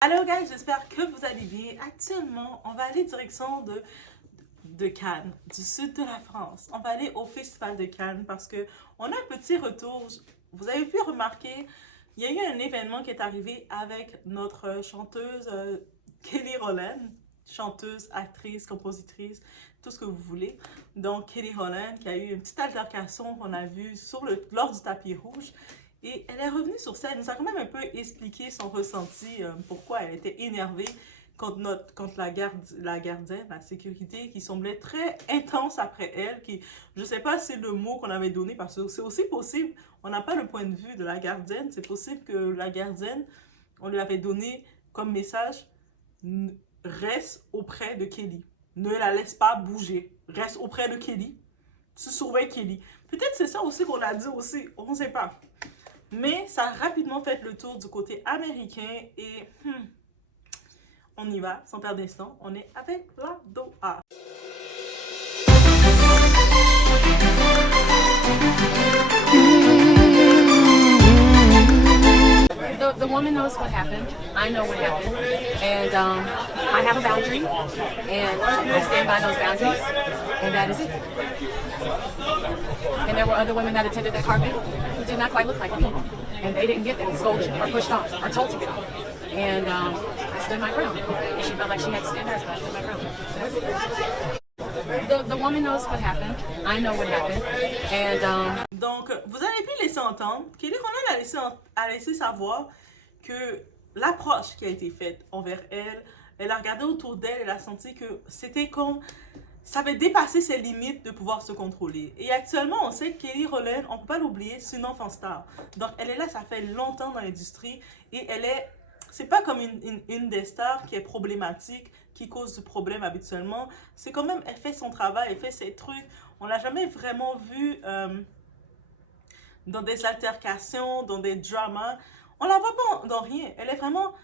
Allô guys, j'espère que vous allez bien. Actuellement, on va aller direction de Cannes, du sud de la France. On va aller au Festival de Cannes parce que on a un petit retour. Vous avez pu remarquer, il y a eu un événement qui est arrivé avec notre chanteuse Kelly Rowland, chanteuse, actrice, compositrice, tout ce que vous voulez. Donc Kelly Rowland qui a eu une petite altercation qu'on a vue lors du tapis rouge. Et elle est revenue sur scène, elle nous a quand même un peu expliqué son ressenti, pourquoi elle était énervée contre la gardienne, la sécurité, qui semblait très intense après elle, qui, je ne sais pas si c'est le mot qu'on avait donné, parce que c'est aussi possible, on n'a pas le point de vue de la gardienne, c'est possible que la gardienne, on lui avait donné comme message, reste auprès de Kelly, ne la laisse pas bouger, reste auprès de Kelly, tu surveilles Kelly. Peut-être c'est ça aussi qu'on a dit aussi, on ne sait pas. Mais ça a rapidement fait le tour du côté américain et on y va, sans perdre d'instant, on est avec la Doha. The woman knows what happened. I know what happened. And I have a boundary. And I stand by those boundaries. And that is it. And there were other women that attended that carpet who did not quite look like me. And they didn't get scolded or pushed off or told to get off. And I stood my ground. And she felt like she had to stand there, so I stood my ground. That's it. The woman knows what happened. I know what happened. And Donc, vous avez pu laisser entendre, Kelly Rowland a laissé savoir que l'approche qui a été faite envers elle, elle a regardé autour d'elle, elle a senti que c'était comme, ça avait dépassé ses limites de pouvoir se contrôler. Et actuellement, on sait que Kelly Rowland, on ne peut pas l'oublier, c'est une enfant star. Donc, elle est là, ça fait longtemps dans l'industrie et c'est pas comme une des stars qui est problématique, qui cause du problème habituellement. C'est quand même, elle fait son travail, elle fait ses trucs. On l'a jamais vraiment vu dans des altercations, dans des dramas. On la voit pas dans rien. Elle est vraiment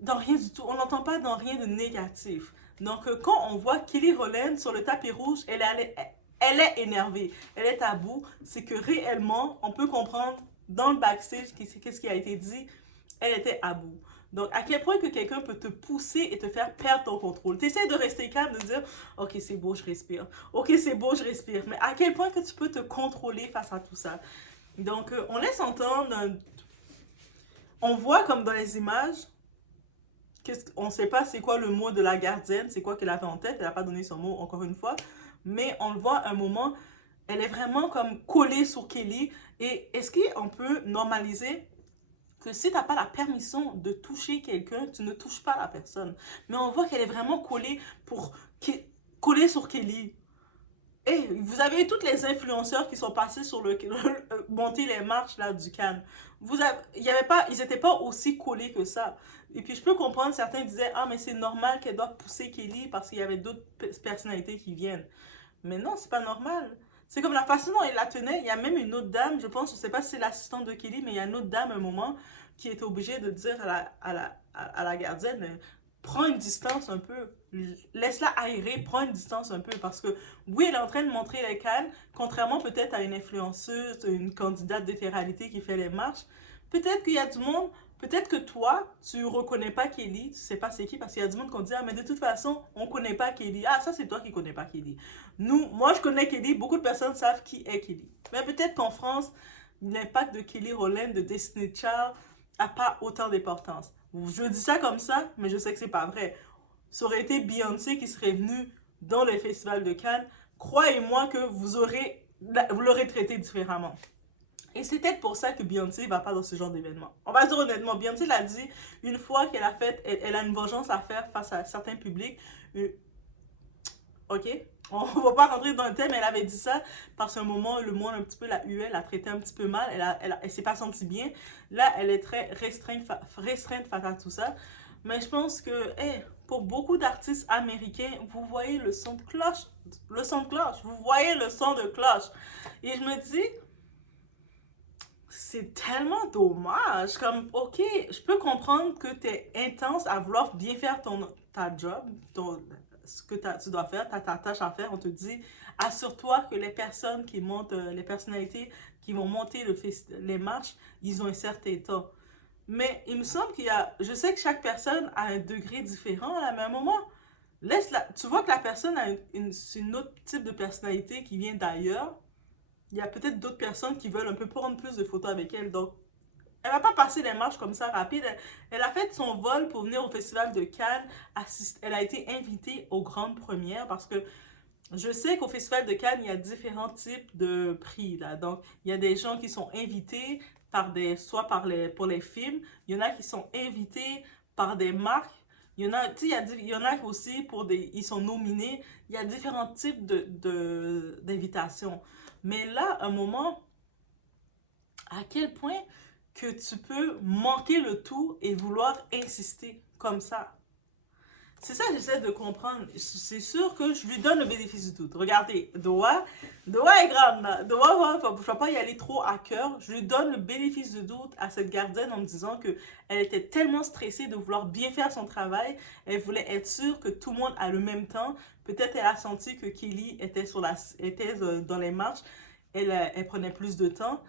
dans rien du tout. On l'entend pas dans rien de négatif. Donc, quand on voit Kelly Rowland sur le tapis rouge, elle est énervée. Elle est à bout. C'est que réellement, on peut comprendre dans le backstage qu'est-ce qui a été dit. Elle était à bout. Donc, à quel point que quelqu'un peut te pousser et te faire perdre ton contrôle. Tu essaies de rester calme, de dire « Ok, c'est beau, je respire. Ok, c'est beau, je respire. » Mais à quel point que tu peux te contrôler face à tout ça. Donc, on laisse entendre, on voit comme dans les images, on ne sait pas c'est quoi le mot de la gardienne, c'est quoi qu'elle avait en tête, elle n'a pas donné son mot encore une fois, mais on le voit à un moment, elle est vraiment comme collée sur Kelly, et est-ce qu'on peut normaliser que si tu n'as pas la permission de toucher quelqu'un, tu ne touches pas la personne. Mais on voit qu'elle est vraiment collée sur Kelly. Et vous avez toutes les influenceurs qui sont passés sur monter les marches là, du Cannes. Ils n'étaient pas aussi collés que ça. Et puis je peux comprendre, certains disaient, ah mais c'est normal qu'elle doit pousser Kelly parce qu'il y avait d'autres personnalités qui viennent. Mais non, c'est pas normal. C'est comme la façon dont elle la tenait. Il y a même une autre dame, je pense, je sais pas si c'est l'assistante de Kelly, mais il y a une autre dame à un moment qui était obligée de dire à la gardienne, prends une distance un peu, laisse-la aérer, prends une distance un peu, parce que oui, elle est en train de montrer les cannes, contrairement peut-être à une influenceuse, une candidate de télé-réalité qui fait les marches, peut-être qu'il y a du monde, peut-être que toi, tu reconnais pas Kelly, tu sais pas c'est qui, parce qu'il y a du monde qui dit, ah, mais de toute façon, on connaît pas Kelly. Ah, ça, c'est toi qui connais pas Kelly. Moi, je connais Kelly, beaucoup de personnes savent qui est Kelly. Mais peut-être qu'en France, l'impact de Kelly Rowland, de Destiny Child, n'a pas autant d'importance. Je dis ça comme ça, mais je sais que c'est pas vrai. Ça aurait été Beyoncé qui serait venue dans le festival de Cannes. Croyez-moi que vous l'aurez traité différemment. Et c'est peut-être pour ça que Beyoncé va pas dans ce genre d'événement. On va dire honnêtement, Beyoncé l'a dit, une fois qu'elle a fait, elle a une vengeance à faire face à certains publics. Ok? On va pas rentrer dans le thème, mais elle avait dit ça parce qu'à un moment, le monde un petit peu la huait, l'a traité un petit peu mal, elle s'est pas sentie bien. Là, elle est très restreinte face à tout ça. Mais je pense que, pour beaucoup d'artistes américains, vous voyez le son de cloche. Vous voyez le son de cloche. Et je me dis, c'est tellement dommage. Comme, ok, je peux comprendre que tu es intense à vouloir bien faire ta job, ce que tu dois faire, ta tâche à faire. On te dit, assure-toi que les personnes qui montent, les personnalités qui vont monter les marches, ils ont un certain temps. Mais il me semble qu'il y a... Je sais que chaque personne a un degré différent, là, mais à un moment, tu vois que la personne a c'est un autre type de personnalité qui vient d'ailleurs. Il y a peut-être d'autres personnes qui veulent un peu prendre plus de photos avec elle. Donc, elle va pas passer les marches comme ça rapide. Elle a fait son vol pour venir au Festival de Cannes. Elle a été invitée aux grandes premières parce que je sais qu'au Festival de Cannes, il y a différents types de prix, là. Donc, il y a des gens qui sont invités soit pour les films. Il y en a qui sont invités par des marques. Il y en a, tu sais, il y en a aussi ils sont nominés. Il y a différents types d'invitations. Mais là, à un moment, à quel point que tu peux manquer le tout et vouloir insister comme ça? C'est ça que j'essaie de comprendre. C'est sûr que je lui donne le bénéfice du doute. Regardez, Doha est grande là. Doha, je ne vais pas y aller trop à cœur. Je lui donne le bénéfice du doute à cette gardienne en me disant que elle était tellement stressée de vouloir bien faire son travail. Elle voulait être sûre que tout le monde a le même temps. Peut-être elle a senti que Kelly était dans les marches. Elle prenait plus de temps,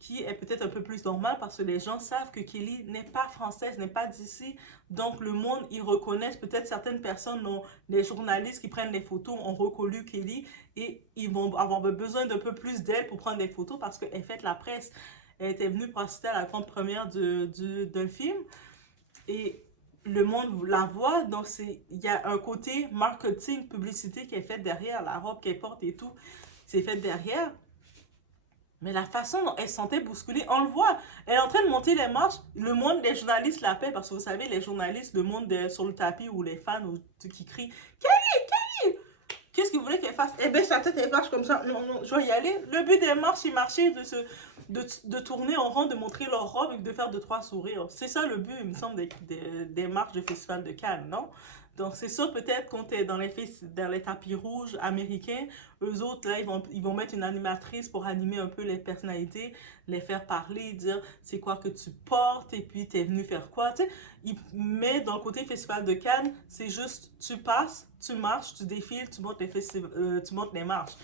qui est peut-être un peu plus normal parce que les gens savent que Kelly n'est pas française, n'est pas d'ici. Donc, le monde, ils reconnaissent, peut-être certaines personnes, les journalistes qui prennent les photos ont reconnu Kelly et ils vont avoir besoin d'un peu plus d'elle pour prendre des photos parce qu'elle fait la presse. Elle était venue pour assister à la grande première d'un film et le monde la voit. Donc, il y a un côté marketing, publicité qui est fait derrière, la robe qu'elle porte et tout, c'est fait derrière. Mais la façon dont elle se sentait bousculée, on le voit. Elle est en train de monter les marches. Le monde des journalistes l'appelle parce que vous savez, les journalistes, le monde sur le tapis ou les fans qui crient Kelly! Qu'est-ce que vous voulez qu'elle fasse? Elle baisse sa tête, elle marche comme ça. Non, non, je vais y aller. Le but des marches, c'est marcher, de tourner en rond, de montrer leur robe et de faire 2-3 sourires. C'est ça le but, il me semble, des marches de Festival de Cannes, non? Donc, c'est sûr, peut-être, quand tu es dans les tapis rouges américains, eux autres, là, ils vont mettre une animatrice pour animer un peu les personnalités, les faire parler, dire c'est quoi que tu portes, et puis tu es venu faire quoi, tu sais. Mais dans le côté Festival de Cannes, c'est juste, tu passes, tu marches, tu défiles, tu montes les marches.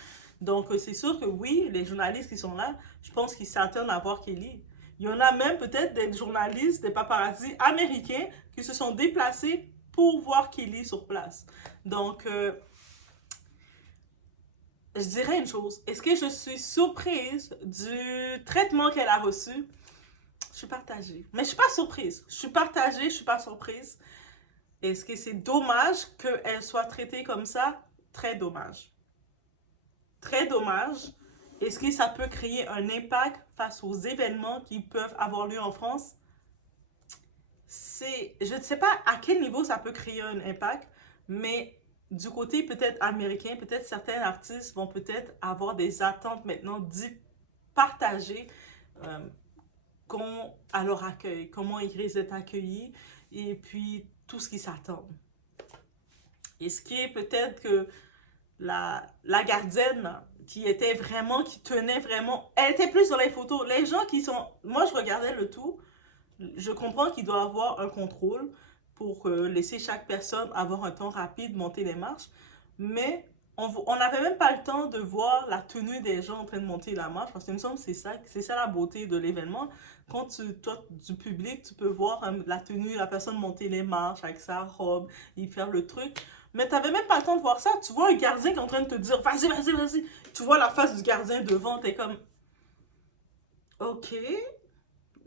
Donc, c'est sûr que oui, les journalistes qui sont là, je pense qu'ils s'attendent à voir Kelly. Il y en a même peut-être des journalistes, des paparazzis américains qui se sont déplacés pour voir Kelly sur place. Donc, je dirais une chose. Est-ce que je suis surprise du traitement qu'elle a reçu? Je suis partagée. Mais je suis pas surprise. Je suis partagée, je suis pas surprise. Est-ce que c'est dommage qu'elle soit traitée comme ça? Très dommage. Très dommage. Est-ce que ça peut créer un impact face aux événements qui peuvent avoir lieu en France? Je ne sais pas à quel niveau ça peut créer un impact, mais du côté peut-être américain, peut-être certains artistes vont peut-être avoir des attentes maintenant partagées à leur accueil, comment ils risquent d'être accueillis et puis tout ce qui s'attend. Est-ce que peut-être que la gardienne qui tenait vraiment, elle était plus dans les photos. Les gens qui sont, moi je regardais le tout, je comprends qu'il doit avoir un contrôle pour laisser chaque personne avoir un temps rapide, monter les marches, mais on n'avait même pas le temps de voir la tenue des gens en train de monter la marche, parce que il me semble que c'est ça la beauté de l'événement. Quand toi, du public, tu peux voir la tenue, la personne monter les marches avec sa robe, et faire le truc. Mais tu n'avais même pas le temps de voir ça. Tu vois un gardien qui est en train de te dire, vas-y, vas-y, vas-y. Tu vois la face du gardien devant, tu es comme, ok.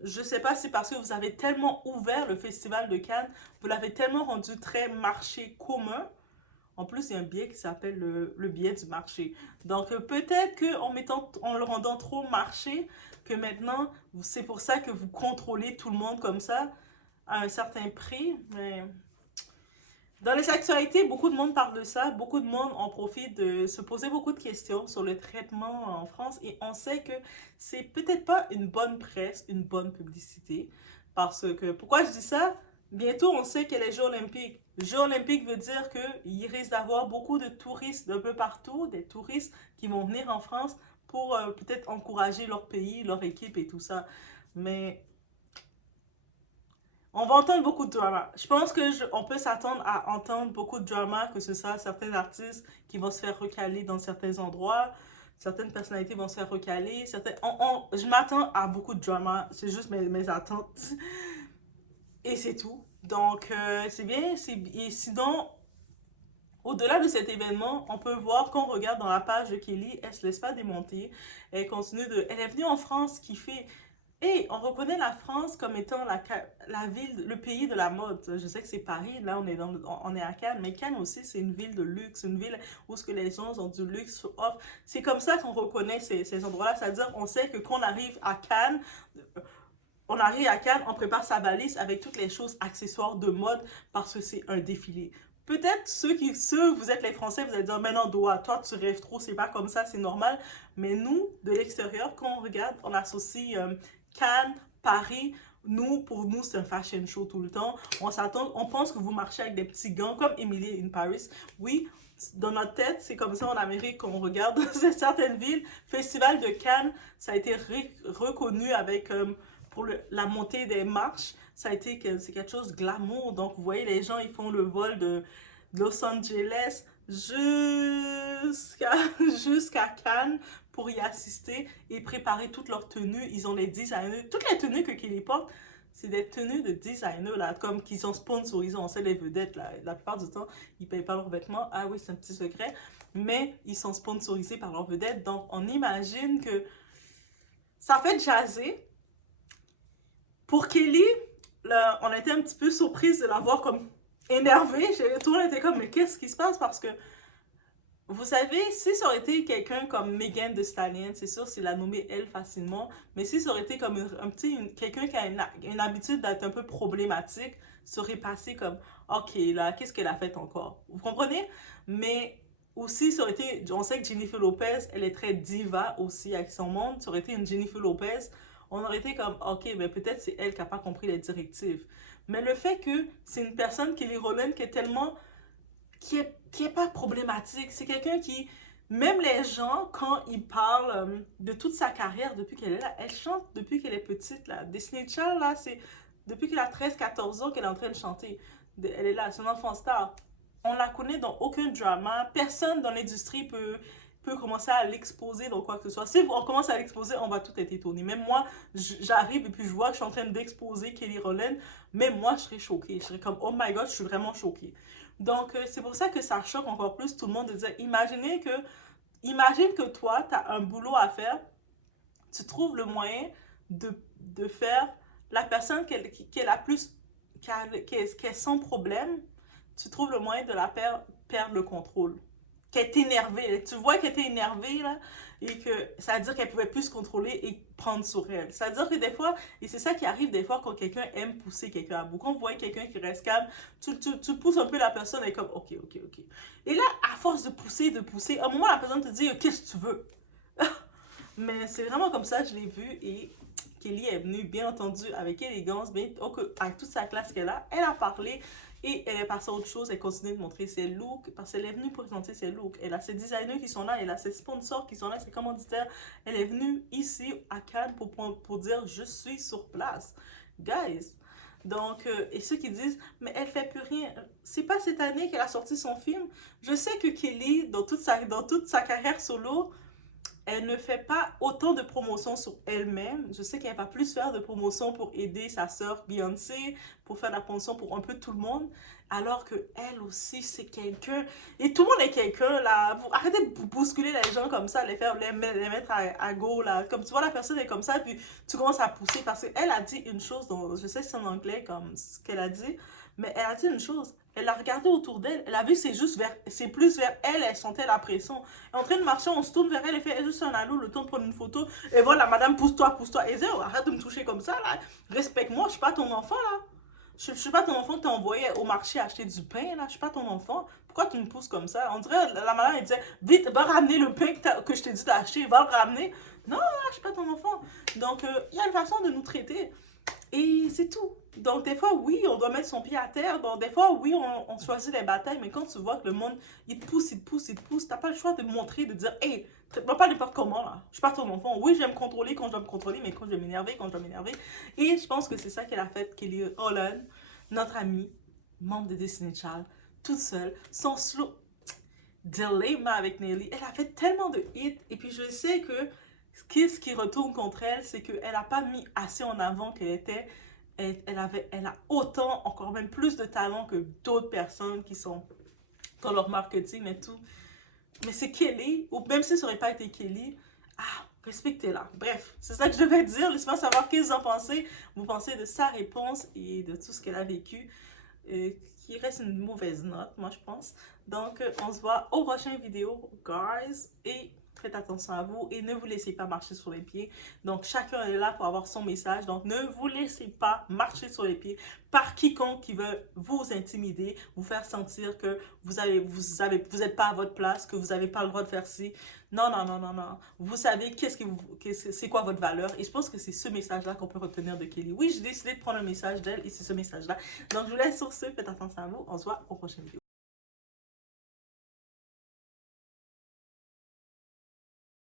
Je sais pas si c'est parce que vous avez tellement ouvert le Festival de Cannes, vous l'avez tellement rendu très marché commun. En plus, il y a un billet qui s'appelle le billet du marché. Donc, peut-être en le rendant trop marché, que maintenant, c'est pour ça que vous contrôlez tout le monde comme ça, à un certain prix. Mais dans les actualités, beaucoup de monde parle de ça. Beaucoup de monde en profite de se poser beaucoup de questions sur le traitement en France. Et on sait que c'est peut-être pas une bonne presse, une bonne publicité. Parce que, pourquoi je dis ça? Bientôt, on sait qu'il y a les Jeux olympiques. Les Jeux olympiques veut dire qu'il risque d'avoir beaucoup de touristes d'un peu partout, des touristes qui vont venir en France pour peut-être encourager leur pays, leur équipe et tout ça. Mais on va entendre beaucoup de drama. Je pense qu'on peut s'attendre à entendre beaucoup de drama, que ce soit certains artistes qui vont se faire recaler dans certains endroits, certaines personnalités vont se faire recaler, je m'attends à beaucoup de drama, c'est juste mes attentes, et c'est tout. Donc, c'est bien, et sinon, au-delà de cet événement, on peut voir qu'on regarde dans la page de Kelly, elle se laisse pas démonter, elle continue elle est venue en France qui fait. Et on reconnaît la France comme étant la ville, le pays de la mode. Je sais que c'est Paris, là on est à Cannes, mais Cannes aussi c'est une ville de luxe, une ville où ce que les gens ont du luxe off. C'est comme ça qu'on reconnaît ces endroits-là, c'est-à-dire on sait que quand on arrive à Cannes, on prépare sa valise avec toutes les choses accessoires de mode parce que c'est un défilé. Peut-être vous êtes les Français, vous allez dire, mais non, Doha, toi tu rêves trop, c'est pas comme ça, c'est normal. Mais nous, de l'extérieur, quand on regarde, on associe Cannes, Paris, pour nous, c'est un fashion show tout le temps. On pense que vous marchez avec des petits gants comme Emily in Paris. Oui, dans notre tête, c'est comme ça en Amérique qu'on regarde certaines villes. Festival de Cannes, ça a été reconnu avec pour la montée des marches. C'est quelque chose de glamour. Donc, vous voyez, les gens, ils font le vol de Los Angeles jusqu'à Cannes pour y assister et préparer toutes leurs tenues. Ils ont les designers. Toutes les tenues que Kelly porte, c'est des tenues de designers, là, comme qu'ils ont sponsorisé. On sait, les vedettes, là, la plupart du temps, ils ne payent pas leurs vêtements. Ah oui, c'est un petit secret. Mais ils sont sponsorisés par leurs vedettes. Donc, on imagine que ça fait jaser. Pour Kelly, là, on était un petit peu surprise de la voir comme énervée. Tout le monde était comme, mais qu'est-ce qui se passe? Parce que, vous savez, si ça aurait été quelqu'un comme Megan Thee Stallion, c'est sûr, c'est la nommer elle facilement. Mais si ça aurait été comme quelqu'un qui a une habitude d'être un peu problématique, ça aurait passé comme, ok, là, qu'est-ce qu'elle a fait encore? Vous comprenez? Mais aussi, ça aurait été, on sait que Jennifer Lopez, elle est très diva aussi avec son monde. Ça aurait été une Jennifer Lopez, on aurait été comme, ok, mais peut-être c'est elle qui n'a pas compris les directives. Mais le fait que c'est une personne, Kelly Rowland, qui est pas problématique, c'est quelqu'un qui, même les gens, quand ils parlent de toute sa carrière depuis qu'elle est là, elle chante depuis qu'elle est petite, là. Destiny's Child, là, c'est depuis qu'elle a 13-14 ans qu'elle est en train de chanter. Elle est là, c'est un enfant star. On la connaît dans aucun drama, personne dans l'industrie peut commencer à l'exposer dans quoi que ce soit. Si on commence à l'exposer, on va tout être étonné. Même moi, j'arrive et puis je vois que je suis en train d'exposer Kelly Rowland, même moi, je serais choquée. Je serais comme, oh my god, je suis vraiment choquée. Donc, c'est pour ça que ça choque encore plus tout le monde de dire, imagine que toi, tu as un boulot à faire, tu trouves le moyen de faire la personne qui est la plus, qui est sans problème, tu trouves le moyen de la perdre le contrôle. Qu'elle est énervée. Tu vois qu'elle était énervée, là, et que ça veut dire qu'elle pouvait plus se contrôler et prendre sur elle. Ça veut dire que des fois, et c'est ça qui arrive des fois quand quelqu'un aime pousser quelqu'un à bout. Quand vous voyez quelqu'un qui reste calme, tu pousses un peu la personne, elle est comme, ok. Et là, à force de pousser, à un moment, la personne te dit, qu'est-ce que tu veux? Mais c'est vraiment comme ça, je l'ai vu, et Kelly est venue, bien entendu, avec élégance, avec toute sa classe qu'elle a. Elle a parlé, et elle est passée à autre chose, elle continue de montrer ses looks, parce qu'elle est venue présenter ses looks. Elle a ses designers qui sont là, elle a ses sponsors qui sont là, ses commanditaires. Elle est venue ici, à Cannes, pour dire, je suis sur place. Guys! Donc, et ceux qui disent, mais elle fait plus rien. C'est pas cette année qu'elle a sorti son film. Je sais que Kelly, dans toute sa carrière solo, elle ne fait pas autant de promotions sur elle-même. Je sais qu'elle va plus faire de promotions pour aider sa sœur Beyoncé, pour faire la promotion pour un peu tout le monde, alors que elle aussi, c'est quelqu'un. Et tout le monde est quelqu'un, là. Arrêtez de bousculer les gens comme ça, les mettre à go, là. Comme tu vois, la personne est comme ça, puis tu commences à pousser, parce qu'elle a dit une chose, je sais que c'est en anglais, comme ce qu'elle a dit, mais elle a dit une chose. Elle a regardé autour d'elle, elle a vu que c'est plus vers elle, elle sentait la pression. Elle est en train de marcher, on se tourne vers elle, elle fait juste un halo, le temps de prendre une photo. Et voilà, madame, pousse-toi. Et dit, oh, arrête de me toucher comme ça, là. Respecte-moi, je suis pas ton enfant, là. Je suis pas ton enfant que t'as envoyé au marché acheter du pain, là. Je suis pas ton enfant. Pourquoi tu me pousses comme ça? On dirait, la madame, elle disait, vite, va ramener le pain que je t'ai dit d'acheter, va le ramener. Non, là, je suis pas ton enfant. Donc, il y a une façon de nous traiter. Et c'est tout. Donc, des fois, oui, on doit mettre son pied à terre. Donc, des fois, oui, on choisit les batailles. Mais quand tu vois que le monde, il te pousse, t'as pas le choix de montrer, de dire, hey, traite-moi pas n'importe comment, là. Je suis pas ton enfant. Oui, je vais me contrôler quand je dois me contrôler, mais quand je vais m'énerver, quand je dois m'énerver. Et je pense que c'est ça qu'elle a fait, Kelly Rowland, notre amie, membre de Destiny's Child, toute seule, son slow. Dilemma avec Nelly. Elle a fait tellement de hits. Et puis, je sais que ce qui retourne contre elle, c'est qu'elle n'a pas mis assez en avant qu'elle était. Elle a autant, encore même plus de talent que d'autres personnes qui sont dans leur marketing et tout. Mais c'est Kelly, ou même si ça n'aurait pas été Kelly, respectez-la. Bref, c'est ça que je vais dire. Laissez-moi savoir qu'est-ce que vous en pensez. Vous pensez de sa réponse et de tout ce qu'elle a vécu. Qui reste une mauvaise note, moi je pense. Donc, on se voit aux prochaines vidéos, guys. Et faites attention à vous et ne vous laissez pas marcher sur les pieds. Donc, chacun est là pour avoir son message. Donc, ne vous laissez pas marcher sur les pieds par quiconque qui veut vous intimider, vous faire sentir que vous êtes pas à votre place, que vous n'avez pas le droit de faire ci. Non, non, non, non, non. Vous savez c'est quoi votre valeur. Et je pense que c'est ce message-là qu'on peut retenir de Kelly. Oui, j'ai décidé de prendre un message d'elle et c'est ce message-là. Donc, je vous laisse sur ce. Faites attention à vous. On se voit aux prochaines vidéos.